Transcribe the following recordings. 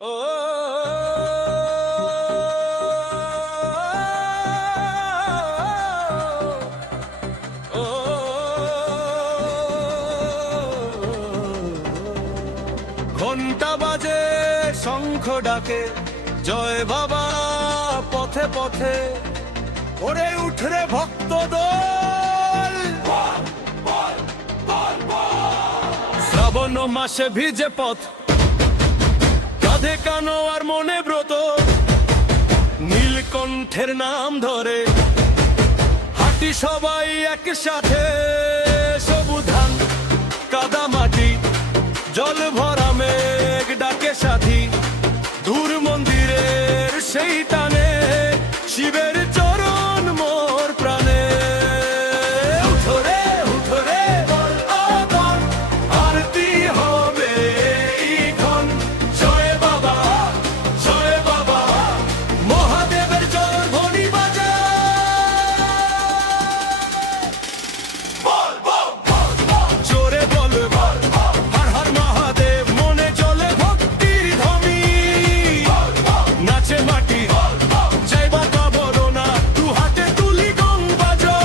ও ও ঘন্টা বাজে, শঙ্খ ডাকে, জয় বাবা পথে পথে, ওরে উঠরে ভক্ত দল। শ্রাবণ মাসে ভিজে পথ, কাঁধে কানো আর মনে ব্রত, নীলকণ্ঠের নাম ধরে হাঁটি সবাই একসাথে। সবুজ ধান, কাদা মাটি, জল ভরা মেঘ ডাকে সাথী, দূর মন্দিরের সেই টানে, শিবের চরণ মোর প্রাণে। উঠরে উঠরে বল আদর, আরতি হবে এইক্ষণ। জয় বাবা, জয় বাবা, মহাদেবের জয় ধ্বনি বাজা। বল বল বল বল, জোরে বল বল, হর হর মহাদেব, মনে চলে ভক্তির ধ্বনি। নাচে মাটি, জয় বাবা বলো না, দু হাতে তুলি গং বাজো।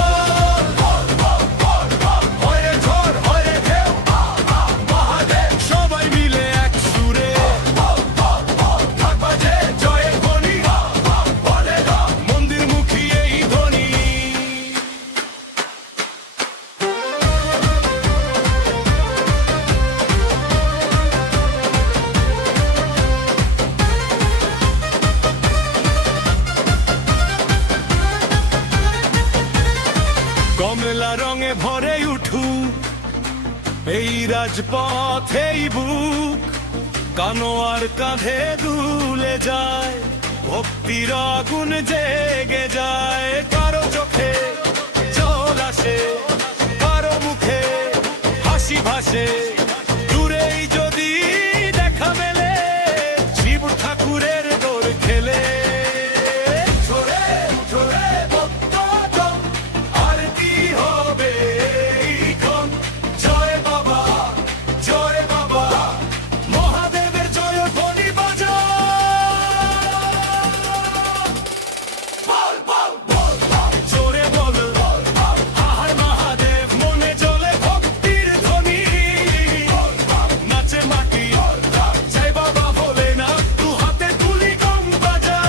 হয় রে ঝড়, হয় রে ঢেউ, মহাদেব সবাই মিলে এক সুরে। ঢাক বাজে জয়ের ধ্বনি, বলে মন্দির মুখী এই ধ্বনি। কমলা রঙে ভরে উঠু এই রাজপথ, এই বুক, কানোয়ার কাঁধে দুলে যায়, ভক্তির আগুন জেগে যায়। কারো চোখে জল আসে, কারো মুখে হাসি ভাসে, দূরেই যদি দেখা মেলে শিব ঠাকুরের দোর খেলে। ঝরে ঝরে ভক্তজন, আরতি হবে এইক্ষণ। জয় বাবা, জয় বাবা, মহাদেবের জয় ধ্বনি বাজা। বল বল বল বল, জোরে বল, হার মহাদেব, মনে চলে ভক্তির ধ্বনি। নাচে মাটি, জয় বাবা বলে না, দু হাতে তুলি গং বাজা।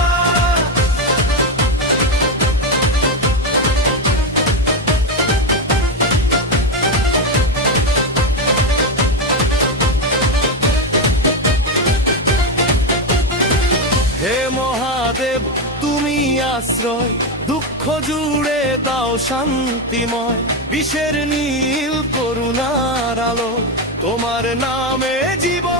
হে মহাদেব তুমি আশ্রয়, দুঃখ জুড়ে দাও শান্তিময়, বিষের নীল করুণার আলো, তোমার নামে জীবন